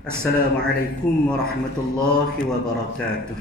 Assalamualaikum warahmatullahi wabarakatuh.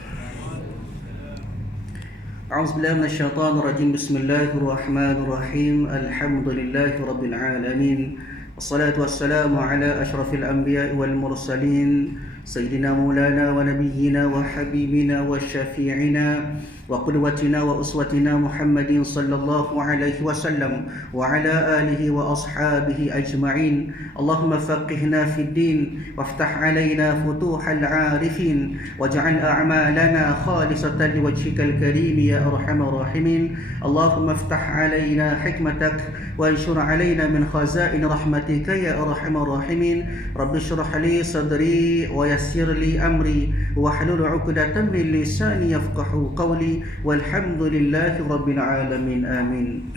A'udzubillahi minasyaitonir rajim. Bismillahirrahmanirrahim. Alhamdulillahi rabbil alamin. Wassalatu wassalamu ala asyrafil anbiya'i wal mursalin sayyidina maulana wa nabiyyina wa habibina wa syafi'ina wa qudwatina wa uswatina Muhammadin sallallahu alaihi wasallam wa ala alihi wa ashabihi ajma'in. Allahumma faqihna fid din waftah alaina futuhal 'arifin waj'al a'malana khalisatan liwajhikal karim ya arhamar rahimin. Allahumma iftah alaina hikmatak wa anshur alaina min khazain rahmatika ya arhamar rahimin. Rabbi shrah li sadri wa yassir li amri wahlul 'uqdatam min lisani yafqahu qawli. Walhamdulillahi rabbil alamin. Amin.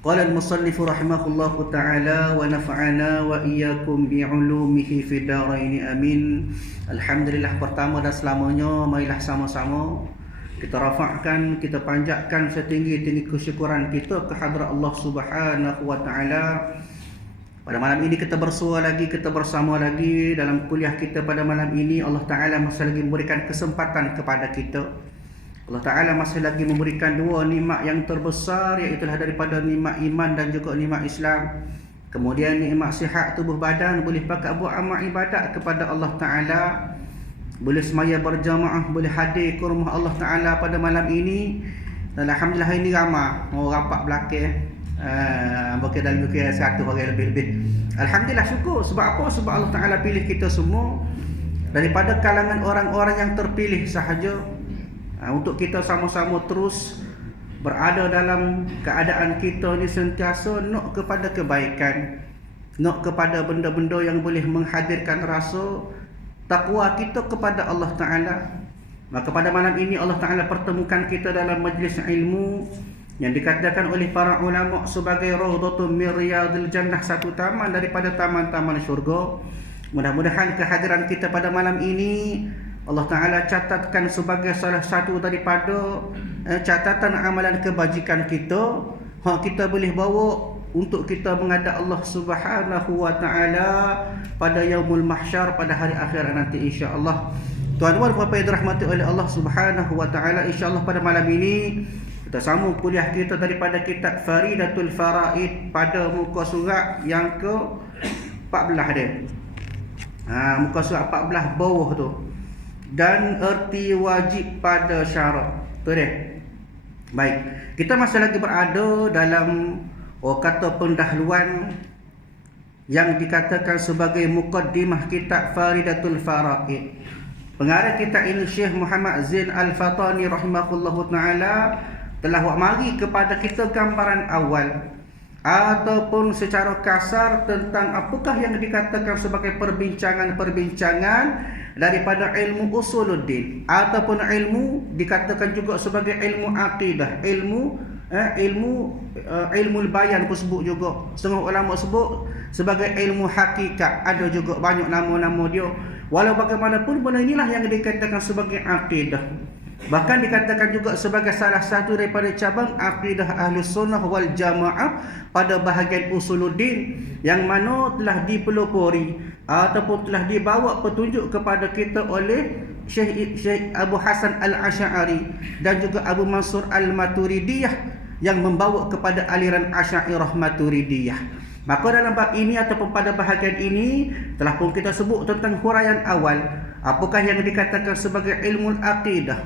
Qala al-musannif rahimahullahu ta'ala wa nafa'ana wa iyyakum bi'ulumihi fid dharain. Amin. Alhamdulillah, pertama dan selamanya marilah sama-sama kita rafa'kan, kita panjatkan setinggi-tinggi kesyukuran kita kehadrat Allah Subhanahu wa ta'ala. Pada malam ini kita bersua lagi, kita bersama lagi dalam kuliah kita pada malam ini. Allah Ta'ala masih lagi memberikan kesempatan kepada kita. Allah Ta'ala masih lagi memberikan dua nikmat yang terbesar, iaitu daripada nikmat iman dan juga nikmat Islam. Kemudian nikmat sihat tubuh badan, boleh pakai buat amal ibadat kepada Allah Ta'ala, boleh semaya berjamaah, boleh hadir ke rumah Allah Ta'ala pada malam ini. Dan Alhamdulillah ini ramai orang rapat belakang, mungkin dalam UK 100 orang lebih-lebih. Alhamdulillah, syukur. Sebab apa? Sebab Allah Ta'ala pilih kita semua daripada kalangan orang-orang yang terpilih sahaja, untuk kita sama-sama terus berada dalam keadaan kita ni sentiasa nak kepada kebaikan, nak kepada benda-benda yang boleh menghadirkan rasa takwa kita kepada Allah Ta'ala. Maka pada malam ini Allah Ta'ala pertemukan kita dalam majlis ilmu yang dikatakan oleh para ulama sebagai Raudhatun min Riyadil Jannah, satu taman daripada taman-taman syurga. Mudah-mudahan kehadiran kita pada malam ini Allah Ta'ala catatkan sebagai salah satu daripada catatan amalan kebajikan kita, kita boleh bawa untuk kita menghadap Allah Subhanahu wa Ta'ala pada yaumul mahsyar, pada hari akhirat nanti, insya-Allah. Tuan-tuan dan puan-puan yang dirahmati oleh Allah Subhanahu wa Ta'ala, insya-Allah pada malam ini kita sambung kuliah kita daripada kitab Faridatul Faraid pada muka surat yang ke-14 dia. Muka surat 14 bawah tu. Dan erti wajib pada syarat. Tu dia. Baik, kita masih lagi berada dalam kata pendahuluan yang dikatakan sebagai muqaddimah kitab Faridatul Faraid. Pengarang kitab ini Syekh Muhammad Zain Al-Fatani rahimahullahu ta'ala telah mari kepada kita gambaran awal ataupun secara kasar tentang apakah yang dikatakan sebagai perbincangan-perbincangan daripada ilmu usuluddin, ataupun ilmu dikatakan juga sebagai ilmu aqidah, ilmu bayan pun sebut juga. Setengah ulama sebut sebagai ilmu hakikat, ada juga banyak nama-nama dia. Walau bagaimanapun, benda inilah yang dikatakan sebagai aqidah. Bahkan dikatakan juga sebagai salah satu daripada cabang akidah Ahlus Sunnah wal Jamaah pada bahagian usuluddin, yang mana telah dipelopori ataupun telah dibawa petunjuk kepada kita oleh Syekh Abu Hasan Al-Asy'ari dan juga Abu Mansur Al-Maturidiyah, yang membawa kepada aliran Asy'ariyah Maturidiyah. Maka dalam bab ini ataupun pada bahagian ini telah pun kita sebut tentang huraian awal apakah yang dikatakan sebagai ilmu akidah.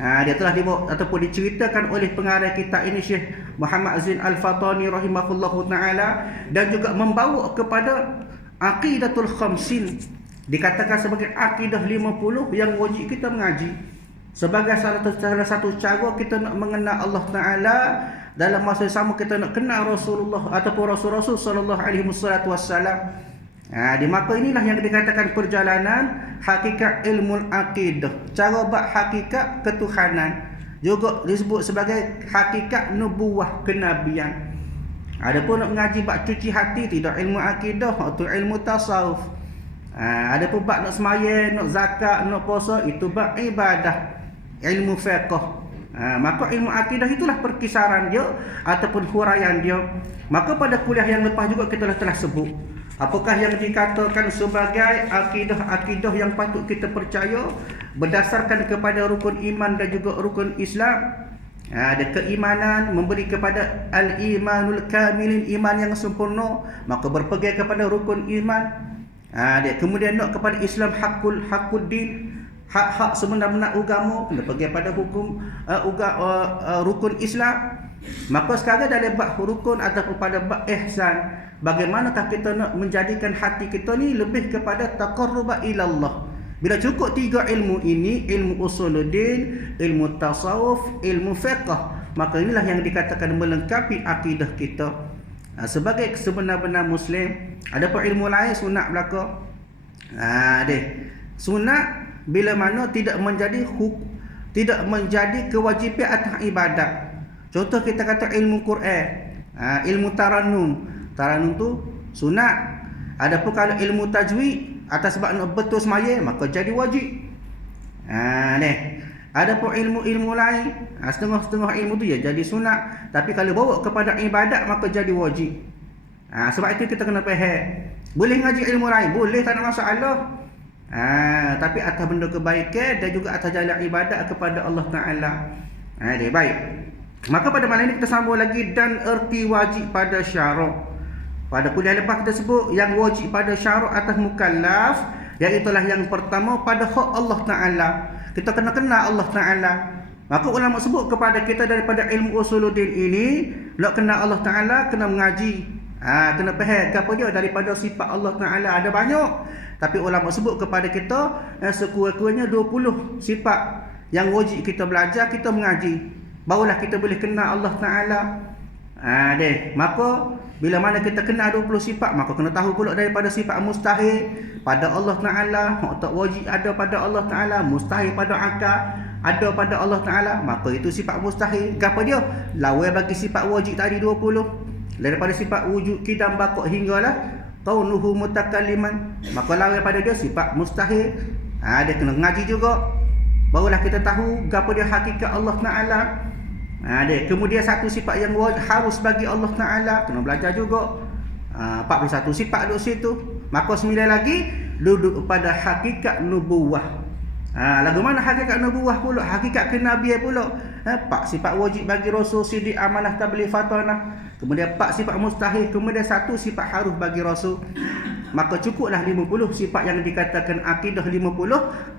Dia telah dibawa ataupun diceritakan oleh pengarang kitab ini Syekh Muhammad Zain Al-Fatani rahimahullahu ta'ala, dan juga membawa kepada aqidatul khamsin, dikatakan sebagai akidah 50 yang wajib kita mengaji sebagai salah satu cara kita nak mengenal Allah Ta'ala. Dalam masa yang sama kita nak kenal Rasulullah ataupun Rasul-Rasul sallallahu alaihi wasallam. Di maka inilah yang dikatakan perjalanan hakikat ilmu aqidah, cara bab hakikat ketuhanan, juga disebut sebagai hakikat nubuwah kenabian. Adapun nak mengaji bab cuci hati, tidak ilmu akidah, itu ilmu tasawuf. Adapun bab nak sembahyang, nak zakat, nak puasa, itu bab ibadah, ilmu fiqh. Maka ilmu akidah itulah perkisaran dia ataupun huraian dia. Maka pada kuliah yang lepas juga kita telah sebut apakah yang dikatakan sebagai akidah yang patut kita percaya berdasarkan kepada rukun iman dan juga rukun Islam. Ada keimanan memberi kepada al-imanul kamilin, iman yang sempurna, maka berpegang kepada rukun iman. Kemudian nak kepada Islam hakuddin, hak sebenar-benar agama, kena pegang pada hukum rukun Islam. Maka sekarang dalam bab rukun ataupun pada bab ihsan, bagaimanakah kita nak menjadikan hati kita ni lebih kepada taqarruba ila Allah. Bila cukup 3 ilmu ini, ilmu usuluddin, ilmu tasawuf, ilmu fiqh, maka inilah yang dikatakan melengkapi akidah kita sebagai sebenar-benar Muslim. Ada pun ilmu lain sunat belaka. Sunat bila mana tidak menjadi kewajipan atas ibadat. Contoh kita kata ilmu Quran, ilmu tarannum. Tarannum tu sunat. Adapun kalau ilmu tajwid atas sebab nak betul semaya maka jadi wajib. Adapun ilmu-ilmu lain, setengah-setengah ilmu tu ya jadi sunat, tapi kalau bawa kepada ibadat maka jadi wajib. Sebab itu kita kena faham. Boleh ngaji ilmu lain, boleh, tak ada masalah. Tapi atas benda kebaikan dan juga atas jalan ibadat kepada Allah Taala. Baik. Maka pada malam ini kita sambung lagi dan erti wajib pada syarak. Pada kuliah lepas kita sebut yang wajib pada syarak atas mukallaf, iaitulah yang pertama pada hak Allah Taala. Kita kena kenal Allah Taala. Maka ulama sebut kepada kita daripada ilmu usuluddin ini, nak kenal Allah Taala kena mengaji. Kena faham apa dia daripada sifat Allah Taala ada banyak. Tapi ulama sebut kepada kita sekurang-kurangnya 20 sifat yang wajib kita belajar, kita mengaji. Barulah kita boleh kenal Allah Taala. Maka bila mana kita kenal 20 sifat, maka kena tahu pula daripada sifat mustahil pada Allah Taala, tak wajib ada pada Allah Taala, mustahil pada akal ada pada Allah Taala, maka itu sifat mustahil. Gapo dia? Lawan bagi sifat wajib tadi 20. Daripada sifat wujud qidam baqa hinggalah kaunuhu mutakalliman, maka lawan pada dia sifat mustahil. Dia kena ngaji juga. Barulah kita tahu gapo dia hakikat Allah Taala. Kemudian satu sifat yang harus bagi Allah Taala kena belajar juga. 41 sifat duduk situ. Maka 9 lagi duduk pada hakikat nubuwah. Lagu mana hakikat nubuwah pula? Hakikat kenabian pula. 4 sifat wajib bagi Rasul, sidiq, amanah, tabligh, fatanah. Kemudian 4 sifat mustahil, kemudian 1 sifat harus bagi Rasul. Maka cukuplah 50 sifat yang dikatakan akidah 50,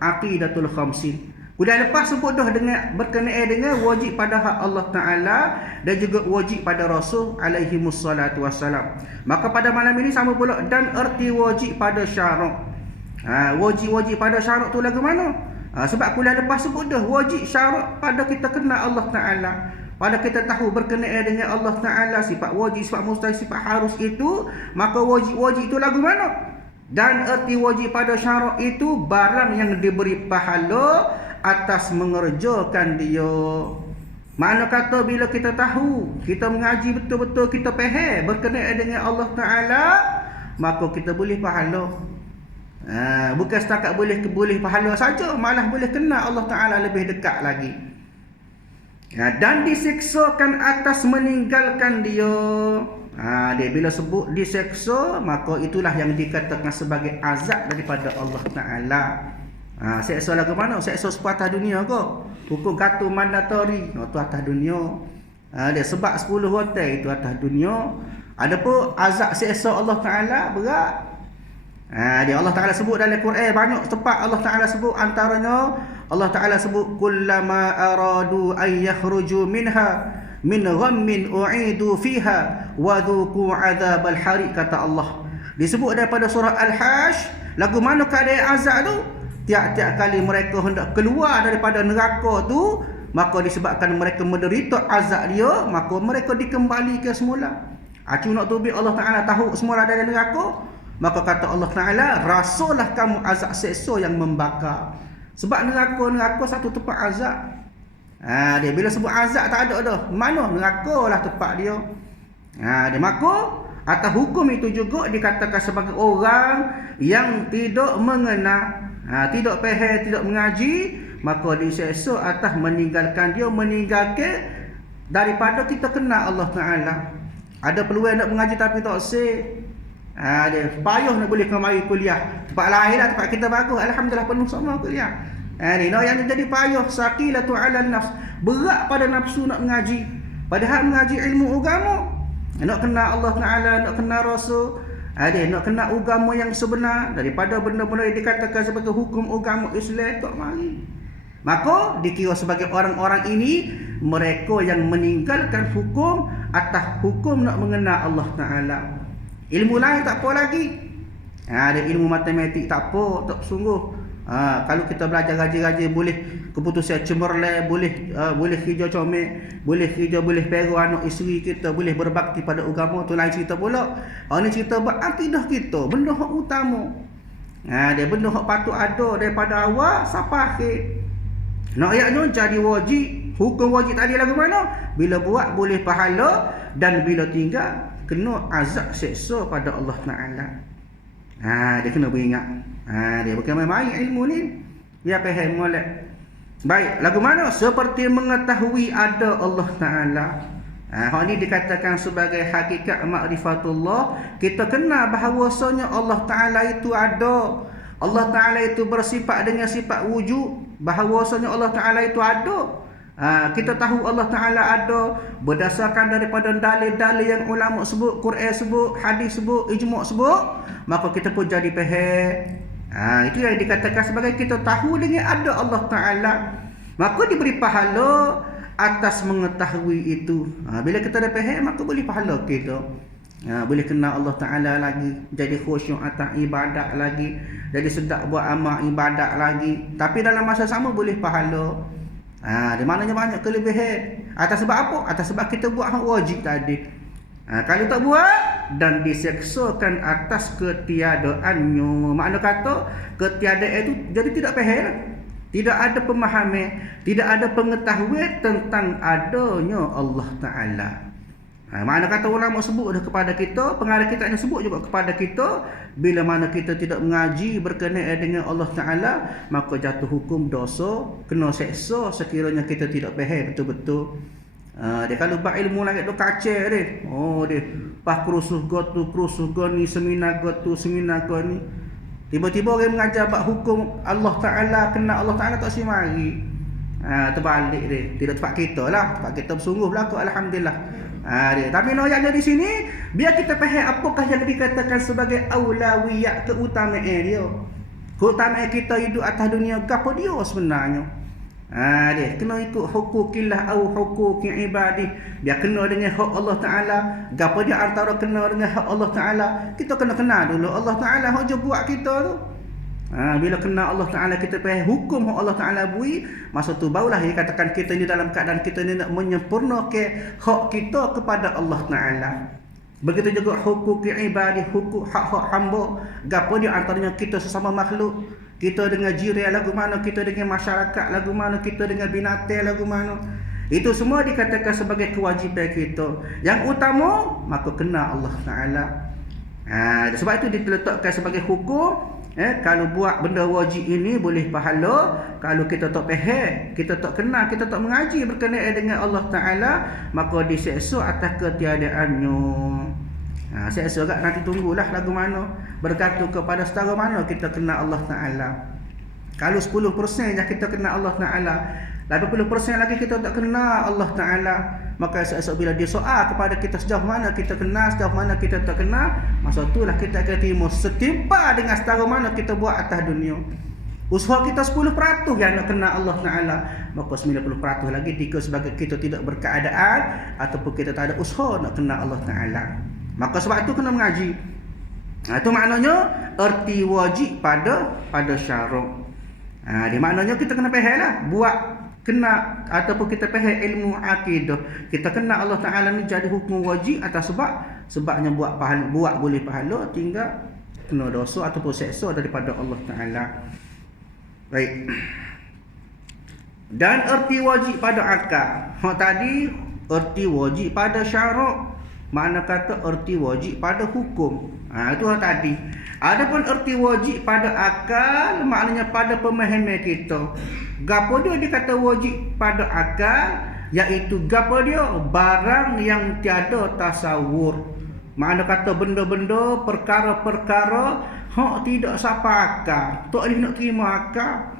aqidatul khamsin. Sudah lepas sebut dah dengan berkenaan dengan wajib pada hak Allah Taala dan juga wajib pada Rasul alaihi wassalatu wassalam. Maka pada malam ini sama pula dan erti wajib pada syarak. Wajib pada syarak tu lagu mana? Sebab kuliah lepas sebut dah wajib syarak pada kita kenal Allah Taala. Pada kita tahu berkenaan dengan Allah Taala, sifat wajib, sifat mustahil, sifat harus itu, maka wajib itu lagu mana? Dan erti wajib pada syarak itu barang yang diberi pahala atas mengerjakan dia. Mana kata bila kita tahu, kita mengaji betul-betul, kita faham berkenaan dengan Allah Taala, maka kita boleh pahala. Bukan setakat boleh pahala saja, malah boleh kenal Allah Taala lebih dekat lagi. Dan disiksakan atas meninggalkan dia. Dia bila sebut disiksa, maka itulah yang dikatakan sebagai azab daripada Allah Taala. Seksa lagu mana? Seksa sepatah dunia ke? Hukum katu mandatory, itu atas dunia. Dia sebab 10 hotel itu atas dunia. Ada pun azab seksa Allah Taala berat. Dia Allah Taala sebut dalam Quran banyak tempat Allah Taala sebut, antaranya Allah Taala sebut kullama aradu ay yakhruju minha min ghammin u'idu fiha wa dhuqu adzabal hariq, kata Allah. Disebut daripada surah Al-Hajj, lagu mana keadaan azab tu? Tiap-tiap kali mereka hendak keluar daripada neraka tu, maka disebabkan mereka menderita azab dia, maka mereka dikembalikan semula. Cuma nak tubik Allah Taala tahu semula dari neraka, maka kata Allah Taala, rasalah kamu azab seksa yang membakar. Sebab neraka satu tempat azab. Dia bila sebut azab tak ada dah. Mana neraka lah tempat dia. Dia maka atas hukum itu juga dikatakan sebagai orang yang tidak mengenal, tidak faham, tidak mengaji, maka diseksa atas meninggalkan daripada kita kenal Allah Ta'ala. Ada peluang nak mengaji tapi tak sih. Dia payah nak boleh kemari kuliah. Tempat lain lah, tempat kita bagus, alhamdulillah penuh semua kuliah. Ni yang jadi payah, saqilatu 'ala nafs, berat pada nafsu nak mengaji. Padahal mengaji ilmu agama, nak kenal Allah Ta'ala, nak kenal Rasul, nak kenal agama yang sebenar daripada benda-benda yang dikatakan sebagai hukum agama Islam, tak mari. Maka dikira sebagai orang-orang ini mereka yang meninggalkan hukum atas hukum nak mengenal Allah Ta'ala. Ilmu lain tak apa lagi. Ada ilmu matematik tak apa, tak sungguh. Kalau kita belajar gaji-gaji boleh keputusan cemerlang, boleh kerja comel, boleh peru anak isteri kita, boleh berbakti pada agama, tu lain cerita pula. Ini cerita berakidah kita, benda hak utama. Dia benda hak patut ada daripada awal sampai akhir. Nak ayatnya jadi wajib, hukum wajib tadi lagu mana? Bila buat boleh pahala, dan bila tinggal kena azab seksa pada Allah Ta'ala. Dia kena beringat. Dia bukan main-main ilmu ni. Dia faham molek. Baik, lagu mana? Seperti mengetahui ada Allah Ta'ala. Hal ni dikatakan sebagai hakikat ma'rifatullah. Kita kenal bahawasanya Allah Ta'ala itu ada. Allah Ta'ala itu bersifat dengan sifat wujud. Bahawasanya Allah Ta'ala itu ada. Kita tahu Allah Ta'ala ada berdasarkan daripada dalil-dalil yang ulama sebut, Quran sebut, hadis sebut, ijma' sebut, maka kita pun jadi faham. Itu yang dikatakan sebagai kita tahu dengan ada Allah Ta'ala, maka diberi pahala atas mengetahui itu. Bila kita dah faham, maka boleh pahala kita. Boleh kenal Allah Ta'ala lagi, jadi khusyuk atas ibadat lagi, jadi sedap buat amal ibadat lagi, tapi dalam masa sama boleh pahala. Di mananya banyak kelebihan. Atas sebab apa? Atas sebab kita buat hak wajib tadi. Kalau tak buat dan diseksakan atas ketiadaannya. Makna kata ketiadaan itu jadi tidak faham, tidak ada pemahaman, tidak ada pengetahuan tentang adanya Allah Ta'ala. Makna kata ulama sebut dah kepada kita, pengarang kita yang sebut juga kepada kita, bila mana kita tidak mengaji berkenaan dengan Allah Ta'ala, maka jatuh hukum dosa, kena seksa sekiranya kita tidak faham betul-betul. Dia kalau buat ilmu lagi tu kacau dia. Dia pas kerusuh gotu, kerusuh goni, seminar gotu, seminar goni. Tiba-tiba orang mengajar bab hukum Allah Ta'ala, kena Allah Ta'ala tak simari. Terbalik dia. Tidak tempat kita lah. Tempat kita bersungguh berlaku, alhamdulillah. Tapi noyaknya di sini biar kita faham apakah yang dikatakan sebagai aulawiyat, keutamaan dia. Keutamaan kita hidup atas dunia, apa dia sebenarnya? Dia kena ikut hukukillah au hukuki ibadi. Dia kena dengan hak Allah Ta'ala. Apa dia antara kena dengan hak Allah Ta'ala? Kita kena kenal dulu Allah Ta'ala hak je buat kita tu. Bila kenal Allah Ta'ala, kita faham hukum yang Allah Ta'ala beri, masa tu barulah dia katakan kita ni dalam keadaan kita ni nak menyempurnakan hak kita kepada Allah Ta'ala. Begitu juga hukuk ibadi, hukuk hak-hak hamba. Gapo dia antaranya kita sesama makhluk, kita dengan jiran lagu mana, kita dengan masyarakat lagu mana, kita dengan binatang lagu mana. Itu semua dikatakan sebagai kewajipan kita. Yang utama maka kenal Allah Ta'ala. Sebab itu diletakkan sebagai hukum. Kalau buat benda wajib ini boleh pahala. Kalau kita tak faham, kita tak kenal, kita tak mengaji berkenaan dengan Allah Ta'ala, maka diseksa atas ketiadaannya. Seksa agak nanti tunggulah lagu mana, bergantung kepada setara mana kita kenal Allah Ta'ala. Kalau 10% je kita kenal Allah Ta'ala, 80% lagi kita tak kenal Allah Ta'ala, maka esok bila dia soal kepada kita sejauh mana kita kenal, sejauh mana kita tak kenal, masa itulah kita akan terima setimpal dengan setara mana kita buat atas dunia. Usaha kita 10% yang nak kenal Allah Ta'ala, maka 90% lagi jika sebagai kita tidak berkeadaan ataupun kita tak ada usaha nak kenal Allah Ta'ala. Maka sebab itu kena mengaji. Itu maknanya erti wajib pada syarak. Dia maknanya kita kena faham lah, buat kena ataupun kita faham ilmu akidah, kita kenal Allah Ta'ala ni jadi hukum wajib atas sebabnya buat boleh pahala, tinggal kena dosa ataupun seksa daripada Allah Ta'ala. Baik. Dan erti wajib pada akal. Tadi erti wajib pada syarak. Makna kata erti wajib pada hukum. Itu tadi. Adapun erti wajib pada akal, maknanya pada pemahaman kita. Gapo dia dikata wajib pada akal, iaitu gapo dia barang yang tiada tasawur. Makna kata benda-benda, perkara-perkara hak tidak sapa akal. Tak boleh nak terima akal.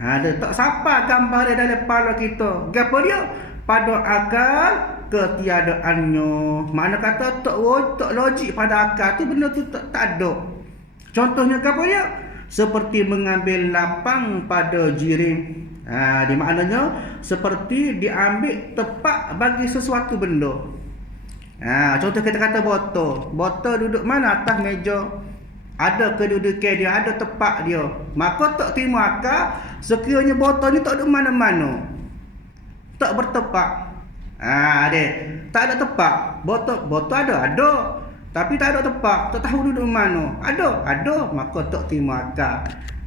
Ada tak sapa gambar dia dalam kepala kita. Gapo dia? Pada akal ketiadaannya. Makna kata tak logik pada akal tu, benda tu tak ada. Contohnya apa dia? Seperti mengambil lapang pada jirim. Di maknanya seperti diambil tepat bagi sesuatu benda. Contoh kita kata botol. Botol duduk mana? Atas meja. Ada kedudukan dia, ada tepat dia. Maka tak terima akal sekiranya botol ni tak duduk mana-mana. Tak bertepak. Tak ada tepak. Botol ada. Tapi tak ada tepak, tak tahu duduk mana. Ada, maka tak terima akal.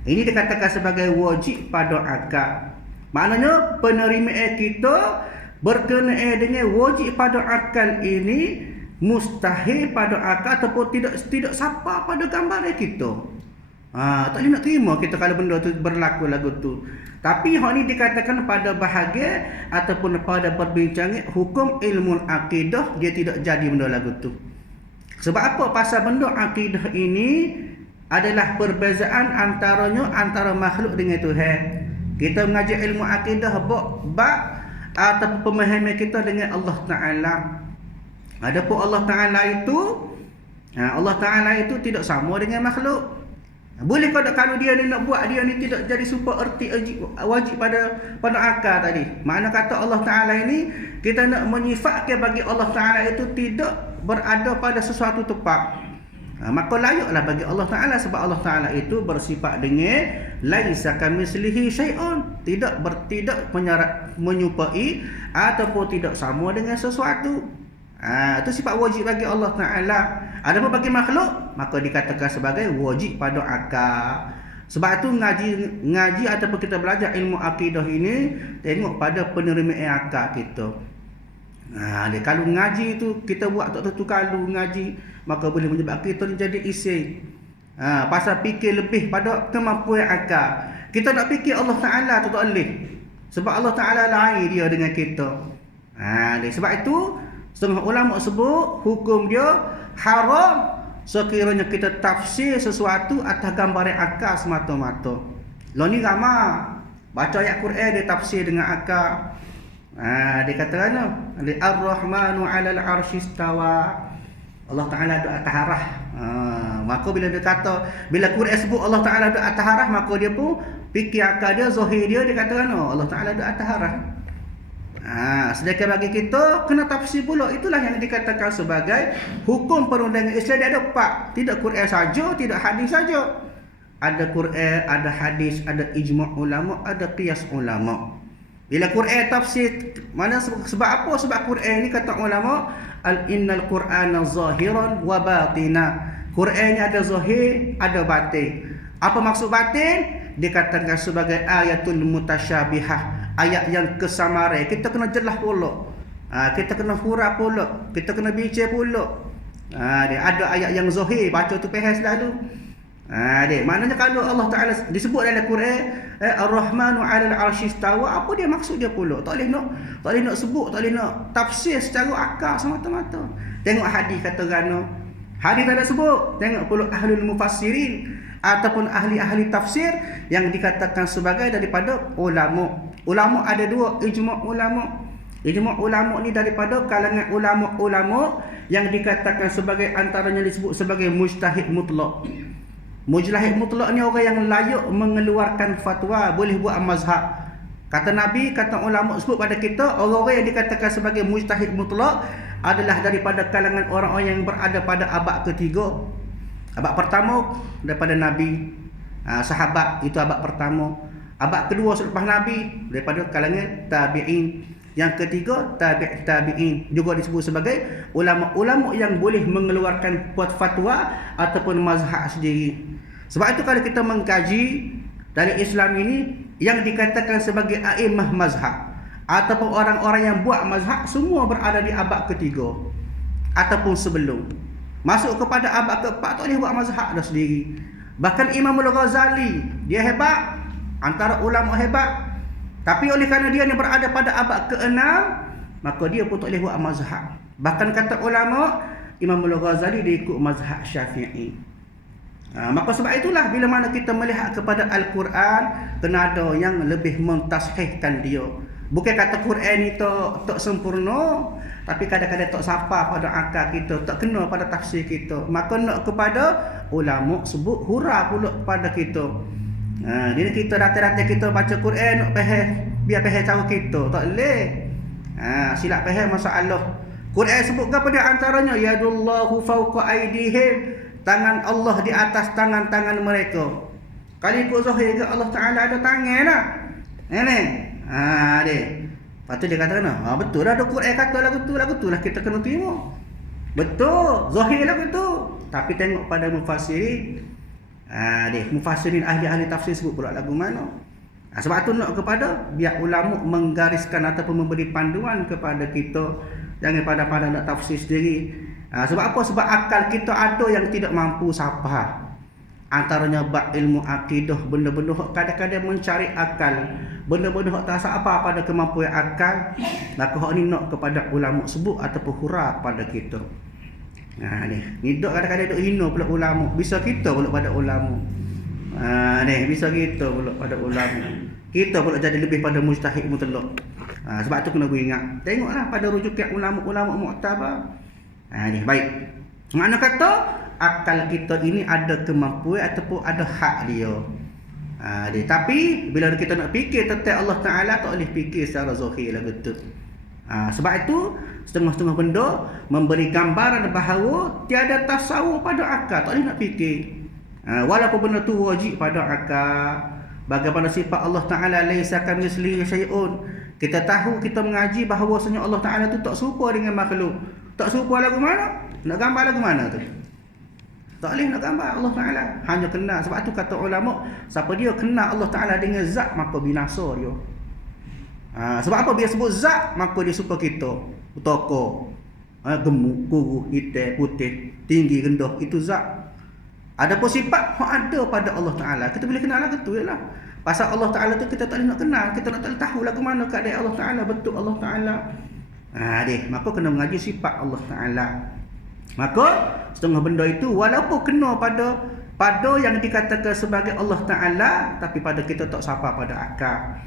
Ini dikatakan sebagai wajib pada akal. Maknanya penerimaan kita berkenaan dengan wajib pada akal ini mustahil pada akal ataupun tidak sapa pada gambaran kita. Tak boleh nak terima kita kalau benda tu berlaku lagu tu. Tapi hal ni dikatakan pada bahagian ataupun pada perbincangan hukum ilmu akidah, dia tidak jadi benda lagu tu. Sebab apa? Pasal benda akidah ini adalah perbezaan antara makhluk dengan Tuhan. Kita mengajar ilmu akidah bab ataupun pemahaman kita dengan Allah Ta'ala. Adapun Allah Ta'ala itu tidak sama dengan makhluk. Boleh kalau dia ni nak buat dia ni tidak jadi super erti wajib pada akal tadi. Makna kata Allah Ta'ala ini kita nak menyifatkan bagi Allah Ta'ala itu tidak berada pada sesuatu tempat. Maka layaklah bagi Allah Ta'ala sebab Allah Ta'ala itu bersifat dengan laisa kamitslihi syai'un, tidak menyerupai ataupun tidak sama dengan sesuatu. Itu sifat wajib bagi Allah Ta'ala. Adapun bagi makhluk, maka dikatakan sebagai wajib pada akal. Sebab itu ngaji ataupun kita belajar ilmu akidah ini, tengok pada penerimaan akal kita. Kalau ngaji itu kita buat tak tentu kalau ngaji, maka boleh menyebabkan kita jadi isi. Pasal fikir lebih pada kemampuan akal. Kita nak fikir Allah Ta'ala tu tak boleh. Sebab Allah Ta'ala lain dia dengan kita. Sebab itu setengah ulama sebut hukum dia haram sekiranya kita tafsir sesuatu atas gambaran akal semata-mata. Lo ni ramai baca ayat Quran dia tafsir dengan akal. Dia kata mana? Ar-Rahmanu 'alal 'arsy istawa. Allah Ta'ala ada atas arah. Maka bila dia kata, bila Quran sebut Allah Ta'ala ada atas arah, maka dia pun fikir akal dia, zahir dia kata mana? Allah Ta'ala ada atas arah. Sedangkan bagi kita kena tafsir pula. Itulah yang dikatakan sebagai hukum perundangan Islam. Dia ada 4. Tidak Quran saja, tidak hadis saja. Ada Quran, ada hadis, ada ijma' ulama, ada qiyas ulama. Bila Quran tafsir, mana sebab apa? Sebab Quran ni kata ulama, innal Qur'ana zahiran wa batina. Quran ni ada zahir, ada batin. Apa maksud batin? Dikatakan sebagai ayatul mutasyabihah, ayat yang kesamaran. Kita kena jelas pula. Kita kena huraf pula. Kita kena bincang pula. Dia ada ayat yang zahir, baca tu faham selalu. Maknanya kalau Allah Ta'ala disebut dalam Quran Ar-Rahmanu 'alal 'arsy istawa, apa dia maksud dia pula? Tak boleh nak sebut, tak boleh nak tafsir secara akal semata-mata. Tengok hadis kata gano. Hadis tak ada sebut. Tengok pula ahlul mufassirin ataupun ahli-ahli tafsir yang dikatakan sebagai daripada ulama. Ulama ada 2, ijma' ulama. Ijma' ulama ni daripada kalangan ulama-ulama yang dikatakan sebagai antaranya disebut sebagai mujtahid mutlak. Mujtahid mutlak ni orang yang layak mengeluarkan fatwa, boleh buat mazhab. Kata Nabi, kata ulama sebut pada kita, orang-orang yang dikatakan sebagai mujtahid mutlak adalah daripada kalangan orang-orang yang berada pada abad ketiga. Abad pertama daripada Nabi, sahabat itu abad pertama. Abad kedua selepas Nabi daripada kalangan tabi'in. Yang ketiga tabi'in, juga disebut sebagai ulama-ulama yang boleh mengeluarkan fatwa ataupun mazhab sendiri. Sebab itu kalau kita mengkaji dari Islam ini, yang dikatakan sebagai a'immah mazhab ataupun orang-orang yang buat mazhab, semua berada di abad ketiga. ataupun sebelum. Masuk kepada abad keempat tak boleh buat mazhab dah sendiri. Bahkan Imam Al-Ghazali, dia hebat, antara ulama hebat. Tapi oleh kerana dia ni berada pada abad ke-6, maka dia pun tak boleh buat mazhab. Bahkan kata ulama, Imam Al-Ghazali dia ikut mazhab Syafi'i. Maka sebab itulah bila mana kita melihat kepada Al-Quran, kena ada yang lebih mentashihkan dia. Bukan kata Quran ni tak sempurna, tapi kadang-kadang tak sapa pada akal kita, tak kena pada tafsir kita. Maka nak kepada ulama sebut hura pula pada kita. Dia kita datang-datang kita baca Quran nak faham, biar faham cara kita, tak boleh. Silap faham masalah. Quran sebut apa dia antaranya? Yadullahu fawqa aydihim, tangan Allah di atas tangan-tangan mereka. Kalau ikut zahir ke Allah Ta'ala ada tangan tak? Ini. Dia. Lepas tu dia kata kena. Betul lah ada Quran kata lagu tu lah kita kena terima. Betul. Zahir lagu tu. Tapi tengok pada mufassirin. Mufassirin ahli-ahli tafsir sebut pula lagu mana. Sebab tu nak kepada biar ulama menggariskan ataupun memberi panduan kepada kita. Jangan pada nak tafsir sendiri. Sebab apa? Sebab akal kita ada yang tidak mampu sapa. Antaranya bab ilmu akidah, benda-benda hak kadang-kadang mencari akal, benda-benda hak tak apa pada kemampuan akal, maka hak ni nak kepada ulama sebut ataupun hura pada kita. Ni dok kadang-kadang dok hina pula ulama, bisa kita pula pada ulama. Bisa kita pula pada ulama. Kita pula jadi lebih pada mujtahid mutlak. Sebab tu kena beringat. Tengoklah pada rujukan ulama-ulama muktabar. Baik. Makna kata akal kita ini ada kemampuan ataupun ada hak dia. Tapi bila kita nak fikir tentang Allah Ta'ala, tak boleh fikir secara zahir lah betul. Sebab itu setengah-setengah benda memberi gambaran bahawa tiada tasawuf pada akal, tak boleh nak fikir. Walaupun benda tu wajib pada akal. Bagaimana sifat Allah Ta'ala laisa kamitslihi syai'un. Kita tahu, kita mengaji bahawasanya Allah Ta'ala tu tak serupa dengan makhluk. Tak serupa lagu mana? Nak gambar lagu mana tu? Tak boleh nak gambar Allah Ta'ala. Hanya kenal. Sebab tu kata ulama, siapa dia kenal Allah Ta'ala dengan zat, maka binasa dia. Sebab apa? Dia sebut zat, maka dia suka kita. Toko, gemuk, kurus, hitam, putih, tinggi, rendah. Itu zat. Ada pun sifat yang ada pada Allah Ta'ala. Kita boleh kenal lagu tu ialah. Pasal Allah Ta'ala tu kita tak boleh nak kenal. Kita nak tak tahu lagu mana keadaan Allah Ta'ala. Betul Allah Ta'ala. Maka kena mengaji sifat Allah Ta'ala. Maka setengah benda itu walaupun kena pada yang dikatakan sebagai Allah Ta'ala, tapi pada kita tak sapa pada akal.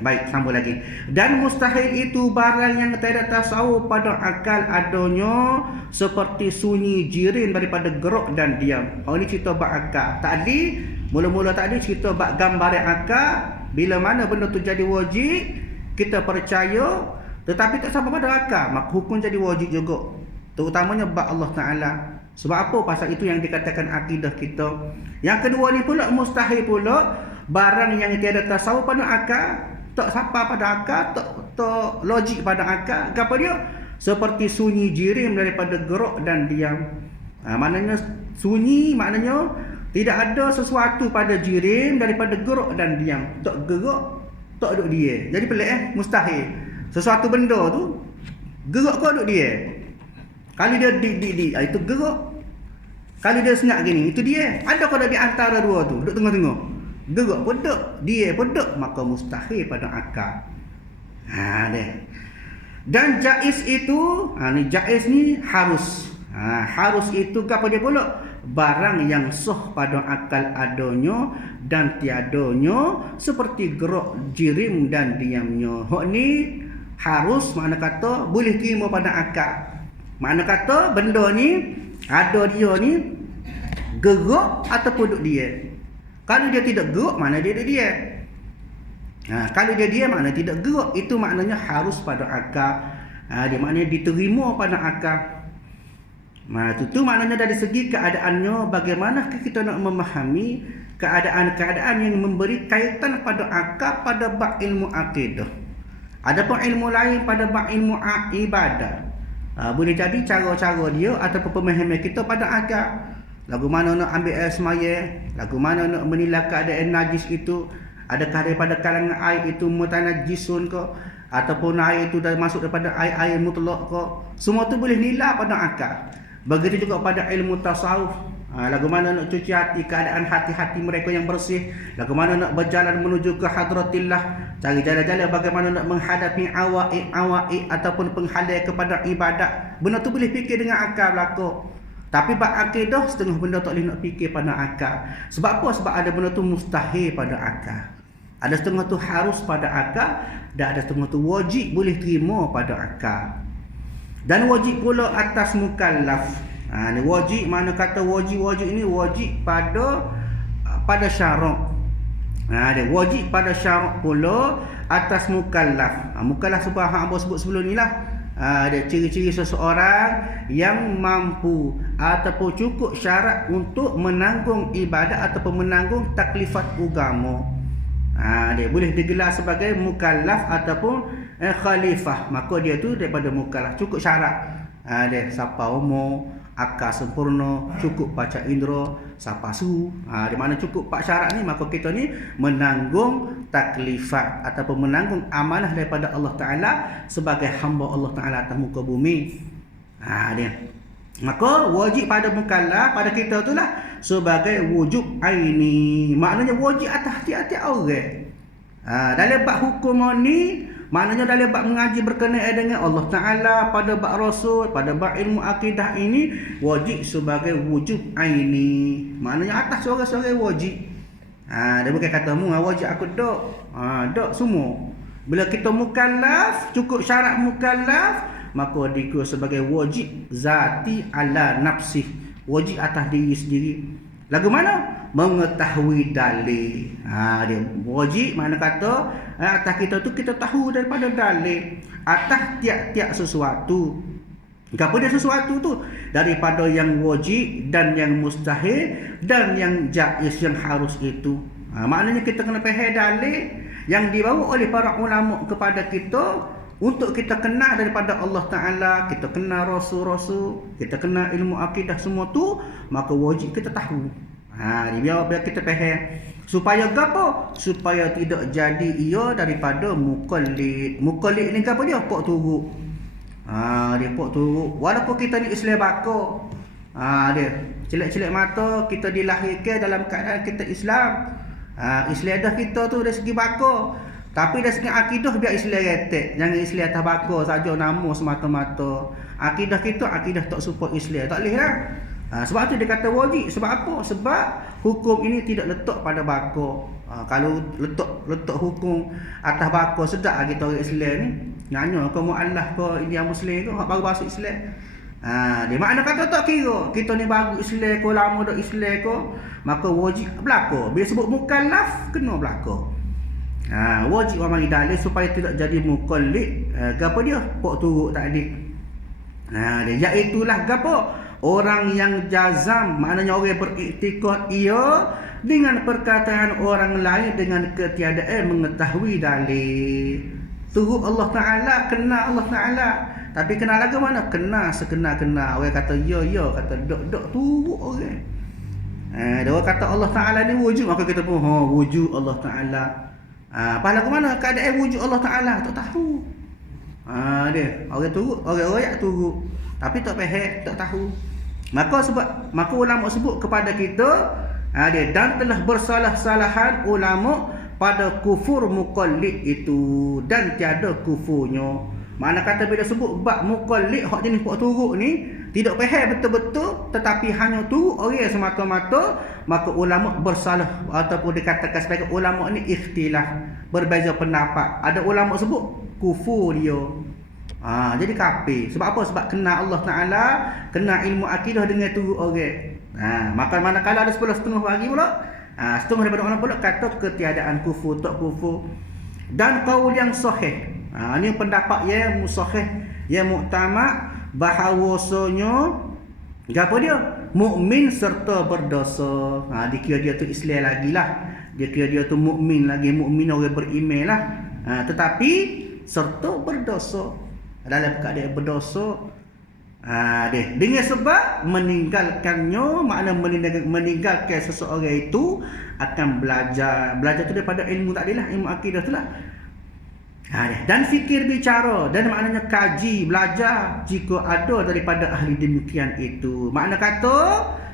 Baik, sambung lagi. Dan mustahil itu barang yang tidak tasawuf pada akal adanya seperti sunyi jirin daripada gerak dan diam. Ini cerita bab akal. Tadi mula-mula tadi cerita bab gambaran akal. Bila mana benda tu jadi wajib, kita percaya, tetapi tak sampai pada akal, maka hukum jadi wajib juga. Terutamanya bab Allah Ta'ala. Sebab apa? Pasal itu yang dikatakan akidah kita. Yang kedua ni pula mustahil pula barang yang tiada tasawuf pada akal, tak sapa pada akal, tak logik pada akal. Apa dia? Seperti sunyi jirim daripada gerak dan diam. Maknanya sunyi, maknanya tidak ada sesuatu pada jirim daripada gerak dan diam. Tak gerak, tak duduk dia. Jadi pelik mustahil. Sesuatu benda tu gerak kau duduk dia. Kali dia itu gerak. Kali dia senyap gini, itu dia. Ada kau di antara dua tu, duduk tengah-tengah. Gerak pun duduk, dia pun duduk, maka mustahil pada akal. Dan jaiz itu, ni jaiz ni harus. Harus itu apa dia pula? Barang yang sah pada akal adanya dan tiadanya, seperti gerak jirim dan diamnya. Hak ni harus, makna kata boleh terima pada akal. Makna kata benda ni ada dia ni gerak ataupun duduk dia. Kalau dia tidak gerak, mana dia duduk dia. Kalau dia diam, mana tidak gerak. Itu maknanya harus pada akal. Dia maknanya diterima pada akal. Itu maknanya dari segi keadaannya, bagaimana kita nak memahami keadaan-keadaan yang memberi kaitan pada akal pada bab ilmu akidah. Adapun ilmu lain pada bab ilmu ibadah, boleh jadi cara-cara dia ataupun pemahaman kita pada akal. Lagu mana nak ambil air semaya, lagu mana nak menilai keadaan najis itu, adakah daripada kalangan air itu mutanajisun ke, ataupun air itu dah masuk daripada air mutlak ke. Semua tu boleh nilai pada akal. Begitu juga pada ilmu tasawuf. Lagu mana nak cuci hati, keadaan hati-hati mereka yang bersih. Lagu mana nak berjalan menuju ke hadratillah. Cari jalan-jalan bagaimana nak menghadapi awa'ik ataupun penghalai kepada ibadat. Benda tu boleh fikir dengan akal berlaku. Tapi bab akidah setengah benda tak boleh nak fikir pada akal. Sebab apa? Sebab ada benda tu mustahil pada akal. Ada setengah tu harus pada akal dan ada setengah tu wajib boleh terima pada akal. Dan wajib pula atas mukallaf. Ni wajib, mana kata wajib ini wajib pada syarak. Dia wajib pada syarak pula atas mukallaf. Mukallaf sebab hang sebut sebelum ni lah. Ada ciri-ciri seseorang yang mampu ataupun cukup syarat untuk menanggung ibadat ataupun menanggung taklifat agama. Dia boleh digelar sebagai mukallaf ataupun khalifah. Maka dia tu daripada mukallaf, cukup syarat. Dia siapa umur, akal sempurna, cukup baca indera, siapa su. Di mana cukup 4 syarat ni, maka kita ni menanggung taklifat ataupun menanggung amanah daripada Allah Ta'ala sebagai hamba Allah Ta'ala atas muka bumi. Dia. Maka wajib pada mukallaf pada kita tu lah sebagai wujub aini. Maknanya wajib atas tiap-tiap orang. Dalam bab hukum ni, maknanya dalam bab mengaji berkenaan dengan Allah Ta'ala, pada bab Rasul, pada bab ilmu akidah ini, wajib sebagai wujub aini. Maknanya atas seorang-seorang wajib. Dia bukan kata mu wajib aku dok. Dok semua. Bila kita mukallaf, cukup syarat mukallaf, maka dikira sebagai wajib zati ala nafsih. Wajib atas diri sendiri. Lagu mana? Mengetahui dalil. Dia wajib, mana kata atas kita tu kita tahu daripada dalil atas tiap-tiap sesuatu. Apa dia sesuatu tu? Daripada yang wajib dan yang mustahil dan yang jaiz, yang harus itu. Maknanya kita kena faham dalil yang dibawa oleh para ulama kepada kita untuk kita kenal daripada Allah Ta'ala, kita kenal Rasul-Rasul, kita kenal ilmu akidah semua tu, maka wajib kita tahu. Biar kita faham. Supaya apa? Supaya tidak jadi ia daripada mukallid. Mukallid ni apa dia? Pok turut. Dia pok turut. Walaupun kita ni Islam baka. Dia celak-celak mata, kita dilahirkan dalam keadaan kita Islam. Islam dah kita tu dari segi baka. Tapi dari segi akidah biar Islam retek. Jangan Islam atas baka saja nama semata-mata. Akidah kita akidah tak support Islam. Tak boleh lah. Sebab tu dia kata wajib. Sebab apa? Sebab hukum ini tidak letak pada baka. Kalau letak hukum atas baka, sedap lah kita orang Islam ni. Nanya ke mu'alaf ke India Muslim tu, baru masuk Islam. Dia makna kata tak kira kita ni baru Islam ke, lama dah Islam ke, maka wajib berlaku. Bila sebut mukallaf, kena berlaku. Wajib orang mari dalil supaya tidak jadi mukallid. Apa dia? Pok turut tadi. Dia iaitulah gapo? Orang yang jazam, maknanya orang beriktikad ia dengan perkataan orang lain dengan ketiadaan mengetahui dalil. Turut Allah Ta'ala, kenal Allah Ta'ala. Tapi kenal lagu mana? Kenal sekenal-kenal. Orang kata ya, kata dok turut orang. Dia kata Allah Ta'ala ni wujud, maka kita pun wujud Allah Ta'ala. Apa lagu mana? Keadaan wujud Allah Ta'ala tak tahu. Dia orang turut, orang royak turut, tapi tak faham, tak tahu. Maka ulama sebut kepada kita, dia dan telah bersalah-salahan ulama pada kufur muqallid itu dan tiada kufurnya. Makna kata bila sebut bab muqallid hak jenis pok turut ni tidak faham betul-betul, tetapi hanya turut orang semata-mata, maka ulama bersalah ataupun dikatakan sebagai ulama ni ikhtilaf, berbeza pendapat. Ada ulama sebut kufur dia. Jadi kafir. Sebab apa? Sebab kenal Allah Ta'ala, kenal ilmu akidah dengan turut orang. Maka manakala ada 10.5 lagi pula, setengah daripada orang pula kata ketiadaan kufur, tak kufur. Dan qaul yang sahih, ini pendapat yang sahih, yang muktamad, bahawasanya apa dia? Mukmin serta berdosa. Dikira dia tu Islam lagi lah. Dia kira dia tu mukmin lagi, mukmin orang beriman lah. Tetapi serta berdosa. Dalam keadaan berdosa, dia dengan sebab meninggalkannya, makna meninggalkan seseorang itu akan belajar tu daripada ilmu tadi lah, ilmu akidah tu lah. Dan fikir bicara, dan maknanya kaji, belajar jika ada daripada ahli demikian itu. Makna kata,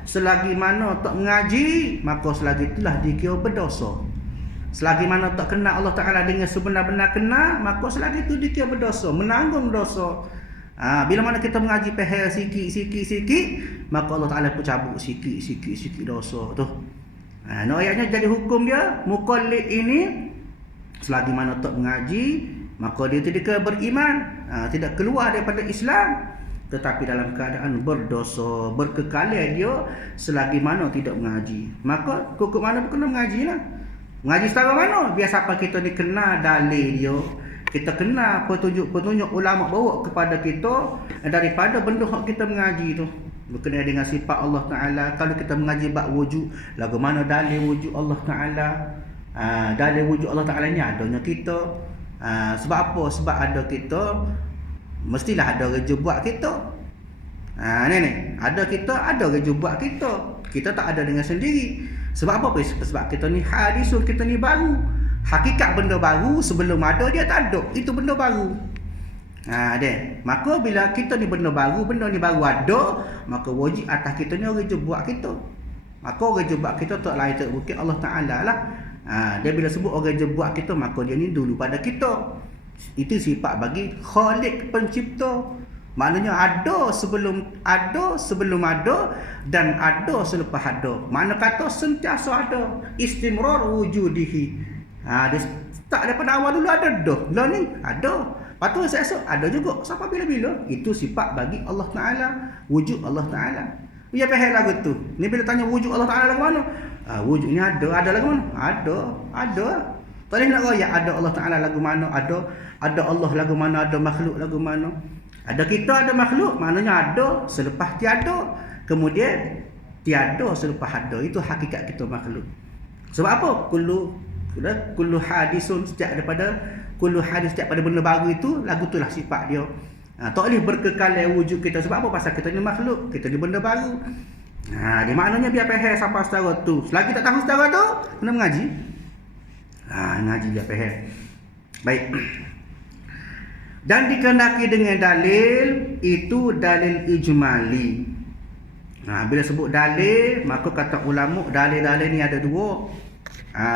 selagi mana tak mengaji, maka selagi itulah dikira berdosa. Selagi mana tak kenal Allah Ta'ala dengan sebenar-benar kenal, maka selagi itu dikira berdosa, menanggung dosa. Bila mana kita mengaji pehel sikit, maka Allah Ta'ala pun cabut sikit dosa tu. Ayatnya jadi hukum dia, muqallid ini selagi mana tak mengaji, maka dia tidak beriman, tidak keluar daripada Islam, tetapi dalam keadaan berdosa, berkekalan dia selagi mana tidak mengaji. Maka kukuk mana pun kena mengaji lah. Mengaji secara mana? Biar siapa kita dikenal dalil dia, kita kenal petunjuk ulama bawa kepada kita daripada benda yang kita mengaji tu berkenaan dengan sifat Allah Ta'ala. Kalau kita mengaji bab wujud, lagu mana dalil wujud Allah Ta'ala? Dalil wujud Allah Ta'ala ni adanya kita. Sebab apa? Sebab ada kita, mestilah ada kerja buat kita. Ni ada kita, ada kerja buat kita. Kita tak ada dengan sendiri. Sebab apa? Sebab kita ni hadisun, kita ni baru. Hakikat benda baru, sebelum ada dia tak ada. Itu benda baru. Maka bila kita ni benda ni baru ada, maka wajib atas kita ni kerja buat kita. Maka kerja buat kita tak lain tak bukan Allah Ta'ala lah. Dia bila sebut orang je buat kita, maka dia ni dulu pada kita. Itu sifat bagi Khaliq, pencipta. Maknanya ada sebelum ada dan ada selepas ada. Makna kata sentiasa ada, istimrar wujudihi. Dia tak daripada awal dulu ada dah. Lah ni ada. Lepas tu esok ada juga sampai bila-bila. Itu sifat bagi Allah Ta'ala, wujud Allah Ta'ala. Dia faham lagu tu. Ni bila tanya wujud Allah Ta'ala lagu mana? Wujud ni ada lagu mana? Ada. Tak boleh nak royak ada Allah Ta'ala lagu mana? Ada Allah lagu mana? Ada makhluk lagu mana? Ada kita, ada makhluk, maknanya ada selepas tiada, kemudian tiada selepas ada. Itu hakikat kita makhluk. Sebab apa? Kullu hadisun, setiap pada benda baru itu, lagu itulah sifat dia. Tak boleh berkekalan wujud kita. Sebab apa? Pasal kita ni makhluk, kita ni benda baru. Dia maknanya biar faham sampai setara tu. Selagi tak tahu setara tu, kena mengaji. Mengaji biar faham. Baik. Dan dikehendaki dengan dalil, itu dalil ijmali. Bila sebut dalil, maka kata ulama dalil-dalil ni ada dua.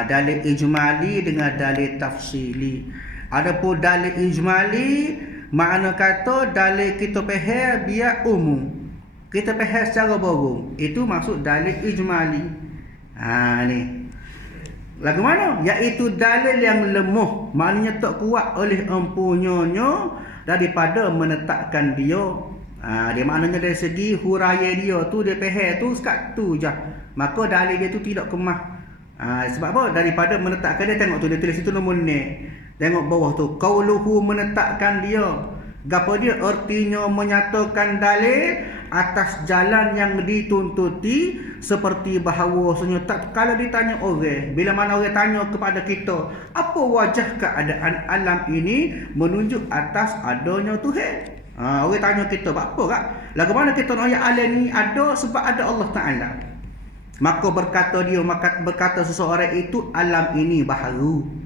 Dalil ijmali dengan dalil tafsili. Adapun dalil ijmali, makna kata dalil kita faham biar umum. Kita faham secara borong. Itu maksud dalil ijmali. Ni. Lagu mana? Iaitu dalil yang lemah, maknanya tak kuat oleh empunyanya daripada menetapkan dia. Dia maknanya dari segi huraya dia tu, dia faham tu sekat tu je. Maka dalil dia tu tidak kemah. Sebab apa? Daripada menetapkan dia, tengok tu dia tulis itu nombor ni. Tengok bawah tu, qauluhu, menetapkan dia. Gapo dia? Artinya menyatakan dalil atas jalan yang dituntuti, seperti bahawasanya kalau ditanya orang, bila mana orang tanya kepada kita, apa wajah keadaan alam ini menunjuk atas adanya Tuhan. Orang tanya kita, apa kak? Lagu mana kita nak ayat alam ni ada sebab ada Allah Ta'ala. Maka berkata seseorang itu, alam ini baharu.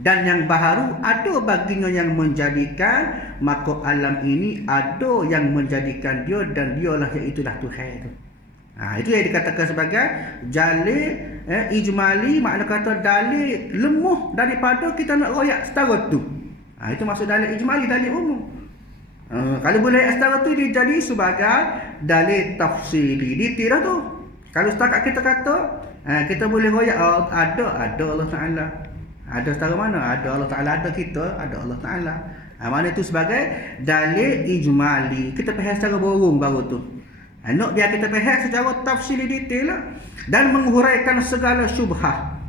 Dan yang baharu ada baginya yang menjadikan, maka alam ini ada yang menjadikan dia, dan dialah iaitulah Tuhan itu. Itu yang dikatakan sebagai dalil ijmali, makna kata dalil lemah daripada kita nak royak setara tu. Itu maksud dalil ijmali, dalil umum. Kalau boleh ayat setara tu, dia jadi sebagai dalil tafsili. Detail tu. Kalau setakat kita kata, kita boleh royak ada Allah Ta'ala. Ada setara mana? Ada Allah Ta'ala, ada kita, ada Allah Ta'ala. Mana itu sebagai dalil ijmali. Kita faham secara borong baru tu. Nak biar kita faham secara tafsili detail lah. Dan menghuraikan segala syubhah.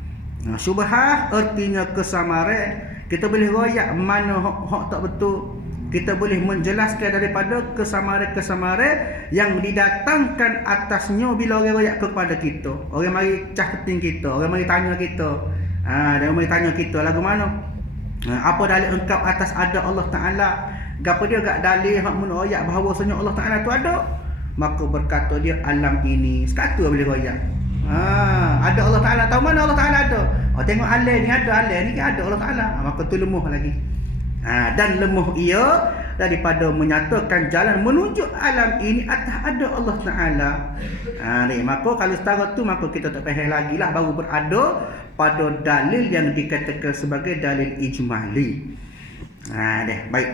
Syubhah artinya kesamaran. Kita boleh royak mana hak tak betul. Kita boleh menjelaskan daripada kesamaran-kesamaran yang didatangkan atasnya bila orang royak kepada kita. Orang mari cah keting kita, orang mari tanya kita. Dia mari tanya kita lagu mana? Apa dalil engkau atas ada Allah Ta'ala? Gapo dia gak dalil hak mun royak bahawasanya Allah Ta'ala tu ada? Maka berkata dia alam ini. Sekatu boleh royak. Ada Allah Ta'ala. Tahu mana Allah Ta'ala ada? Tengok alam ni ada, alam ni ada Allah Ta'ala. Maka tu lemah lagi. Dan lemah ia daripada menyatakan jalan menunjuk alam ini atas ada Allah Ta'ala. Maka kalau setara tu, maka kita tak faham lagi lah, baru berada pada dalil yang dikatakan sebagai dalil ijmali. Baik,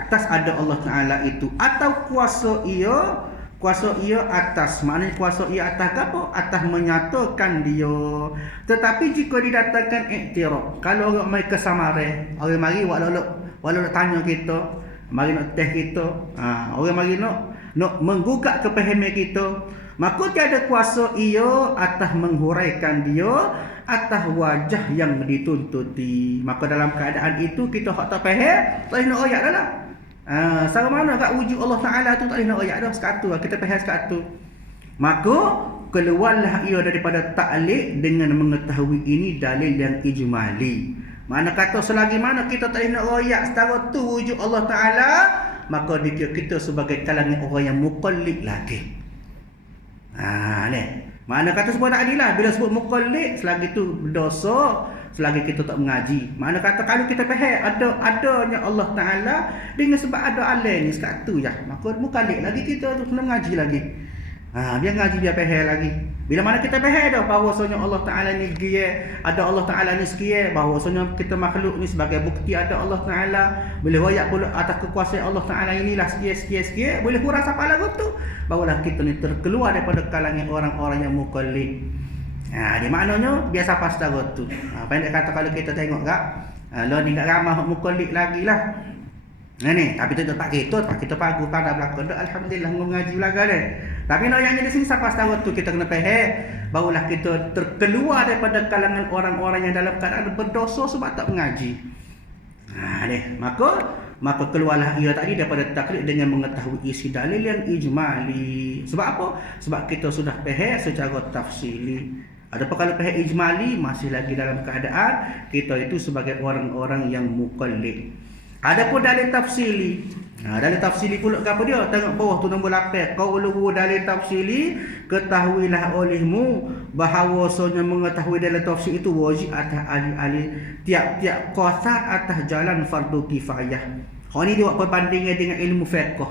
atas ada Allah Ta'ala itu, atau kuasa ia atas, maknanya kuasa ia atas apa? Atas menyatakan dia. Tetapi jika didatangkan iktiraf, kalau orang mai kesamaran, orang mari walau tanya kita, mari nak test kita, orang mari nak menggugat kepahaman kita, maka tiada kuasa ia atas menghuraikan dia atas wajah yang dituntuti. Maka dalam keadaan itu kita hak tak faham, tak boleh nak ayat dah lah. Sama mana kat wujud Allah Ta'ala tu tak boleh nak ayat dah, sekatu lah, kita faham sekatu. Maka keluarlah ia daripada ta'liq dengan mengetahui ini dalil yang ijmali. Mana kata selagi mana kita tak boleh nak ayat setara tu wujud Allah Ta'ala, maka dikira kita sebagai kalangan orang yang muqallid lagi. Mana kata sebab tak adil lah, bila sebut muqallid selagi tu berdosa, selagi kita tak mengaji. Mana kata kalau kita faham adanya Allah Ta'ala dengan sebab ada alam ni sekatu je, maka muqallid lagi kita tu kena mengaji lagi. Biar ngaji, biar faham lagi. Bila mana kita faham dah bahawasanya Allah Ta'ala ni ada Allah Ta'ala ni sekian, bahawasanya kita makhluk ni sebagai bukti ada Allah Ta'ala, boleh royak pula atas kekuasaan Allah Ta'ala inilah sekian, boleh kurang siapa lagu tu, barulah kita ni terkeluar daripada kalangan orang-orang yang muqallid. Dia maknanya biasa pas setara tu. Pendek kata kalau kita tengok tak, lo ni tak ramah muqallid lagi lah. Tapi tu tak kita pagu pada belakang dah, alhamdulillah mengaji belakang ni. Tapi yang di sini siapa tahu tu kita kena faham, barulah kita terkeluar daripada kalangan orang-orang yang dalam keadaan berdosa sebab tak mengaji. Maka keluarlah ia tadi daripada taklid dengan mengetahui isi dalil yang ijmali. Sebab apa? Sebab kita sudah faham secara tafsili. Adapun kalau faham ijmali, masih lagi dalam keadaan kita itu sebagai orang-orang yang muqallid. Adapun dalil tafsili, dalil tafsili pula apa dia? Tengok bawah tu nombor 8. Qauluhu dalil tafsili, ketahuilah olehmu bahawasanya mengetahui dalil tafsili itu wajib atas ahli-ahli tiap-tiap qasa atas jalan fardu kifayah. Ini dia buat perbandingan dengan ilmu fiqh.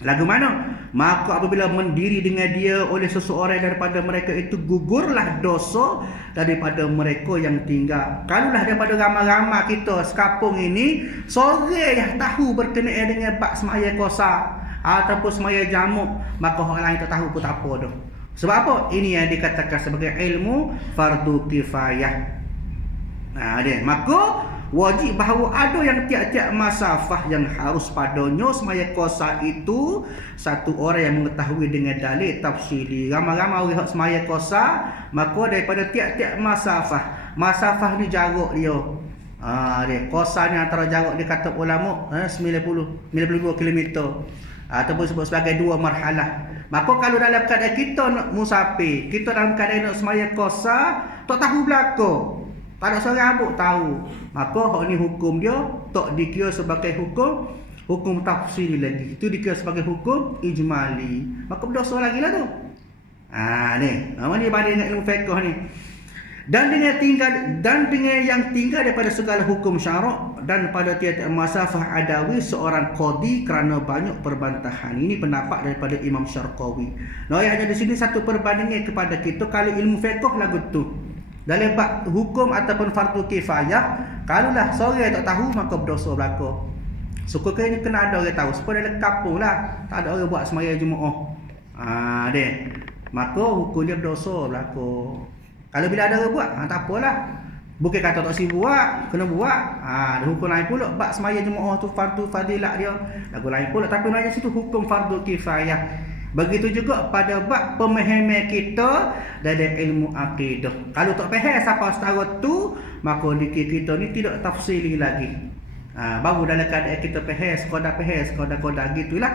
Lagu mana? Maka apabila mendiri dengan dia oleh seseorang daripada mereka itu, gugurlah dosa daripada mereka yang tinggal. Kalaulah daripada ramai-ramai kita sekapung ini, sore yang tahu berkenaan dengan bab semaya kosa ataupun semaya jamuk, maka orang lain tak tahu pun tak apa dah. Sebab apa? Ini yang dikatakan sebagai ilmu fardu kifayah. Maka wajib bahawa ada yang tiap-tiap masafah yang harus padanya semaya kosa itu satu orang yang mengetahui dengan dalil tafsili. Ramai-ramai orang semaya kosa, maka daripada tiap-tiap masafah ni jarak dia. Kosa ni antara jarak dia kata ulama 92 km ataupun sebut sebagai 2 marhalah. Maka kalau dalam keadaan kita nak musafir, kita dalam keadaan nak semaya kosa, tak tahu belakang, tak ada seorang abuk tahu, maka hak ni hukum dia tak dikira sebagai hukum tafsiri lagi. Itu dikira sebagai hukum ijmali. Maka berdosa lagi lah tu. Ni banding dengan ilmu fiqh ni. Dan dengan yang tinggal daripada segala hukum syarak dan pada tiap-tiap masafah adawi seorang qadi kerana banyak perbantahan. Ini pendapat daripada Imam Syarqawi. Yang ada di sini satu perbandingan kepada kita kalau ilmu fiqh lagu tu. Dalam bab hukum ataupun fardu kifayah, kalaulah seorang tak tahu maka berdosa berlaku. Sukuknya kena ada orang tahu. Supaya dalam kampung lah tak ada orang buat semaya Jumaat. Maka hukumnya berdosa berlaku. Kalau bila ada orang buat, tak apalah. Bukan kata tak sibuk buat, kena buat. Hukum lain pula bab semaya Jumaat tu fardu fadilah dia. Lagu lain pula, tapi macam situ hukum fardu kifayah. Begitu juga pada bab pemahaman kita dari ilmu akidah. Kalau tak faham siapa setara tu, maka dikir kita ni tidak tafsili lagi. Baru dalam keadaan kita faham sekadar gitulah.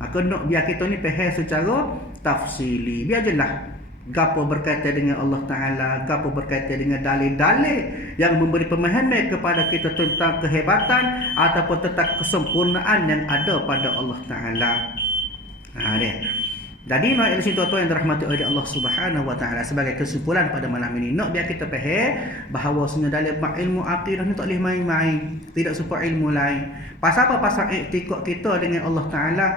Maka nak biar kita ni faham secara tafsili. Biar jelas gapo berkaitan dengan Allah Ta'ala, gapo berkaitan dengan dalil-dalil yang memberi pemahaman kepada kita tentang kehebatan ataupun tentang kesempurnaan yang ada pada Allah Ta'ala. Jadi nak di situ tuan yang dirahmati oleh Allah Subhanahu wa taala, sebagai kesimpulan pada malam ini nak biar kita faham bahawa sebenarnya dalam ilmu akidah ni tak boleh main-main, tidak seperti ilmu lain. Pasal apa? Pasal i'tikad kita dengan Allah Taala.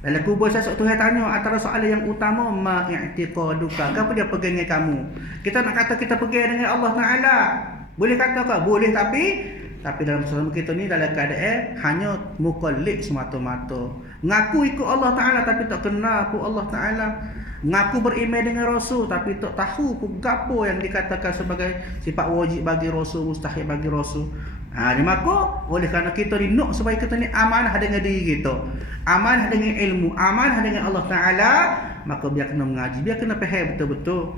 Dalam kubur sesok Tuhan tanya antara soalan yang utama, ma i'tiqaduka, apa dia pegang dengan kamu? Kita nak kata kita pegang dengan Allah Taala, boleh kata ke? Boleh, tapi dalam selama kita ni dalam keadaan hanya mukallid semata-mata. Ngaku ikut Allah Taala tapi tak kenal pun Allah Taala. Ngaku beriman dengan Rasul tapi tak tahu pun gapo yang dikatakan sebagai sifat wajib bagi Rasul, mustahil bagi Rasul. Dia maka oleh kerana kita ni nak supaya kita ni amanah dengan diri kita, amanah dengan ilmu, amanah dengan Allah Taala, maka biar kena mengaji, biar kena faham betul-betul.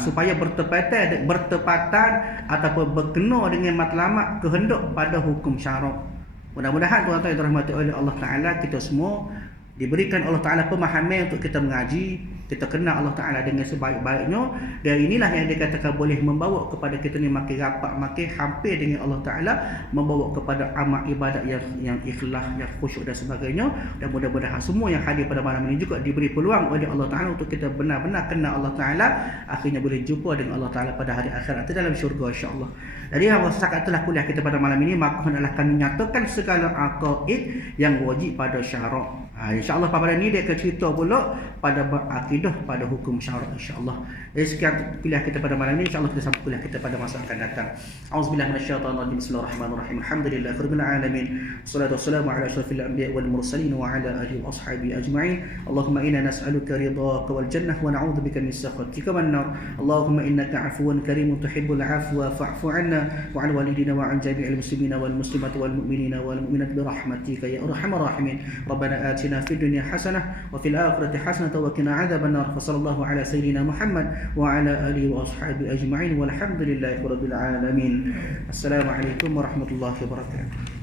Supaya bertepatan ataupun berkena dengan matlamat kehendak pada hukum syarak. Mudah-mudahan tuan-tuan yang dirahmati oleh Allah Taala, kita semua diberikan Allah Taala pemahaman untuk kita mengaji, kita kenal Allah Taala dengan sebaik-baiknya, dan inilah yang dikatakan boleh membawa kepada kita ni makin rapat, makin hampir dengan Allah Taala, membawa kepada amal ibadat yang ikhlas, yang khusyuk dan sebagainya. Dan mudah-mudahan semua yang hadir pada malam ini juga diberi peluang oleh Allah Taala untuk kita benar-benar kenal Allah Taala, akhirnya boleh jumpa dengan Allah Taala pada hari akhirat nanti dalam syurga insya-Allah. Jadi setakat itulah kuliah kita pada malam ini, maka hendaklah kami nyatakan segala aqaid yang wajib pada syarak. InsyaAllah pada ni dia akan cerita pula pada akidah, pada hukum syarak insyaAllah. Jadi sekian kuliah kita pada malam ni, insyaAllah kita sambung kuliah kita pada masa akan datang. A'udzubillahi minasyaitonirrajim. Bismillahirrahmanirrahim. Alhamdulillahirabbil alamin. Wassalatu wassalamu ala asyrafil anbiya'i wal mursalin wa ala alihi wa ashabihi ajma'in. Allahumma inna nas'aluka ridhaka wal jannah wa na'udzubika min sakhatika wan nar. Allahumma innaka 'afuwun karimun tuhibbul 'afwa fa'fu 'anna wa 'an walidina wa 'an jami'il muslimina wal muslimat wal mu'minina wal mu'minat bi rahmatika ya arhamar rahimin. Rabbana atina fid dunya hasanah wa fil akhirati hasanah wa qina 'adzaban nar. Sallallahu ala sayyidina Muhammad wa ala alihi wa ashabihi ajma'in walhamdulillahi rabbil alamin. Assalamualaikum warahmatullahi wabarakatuh.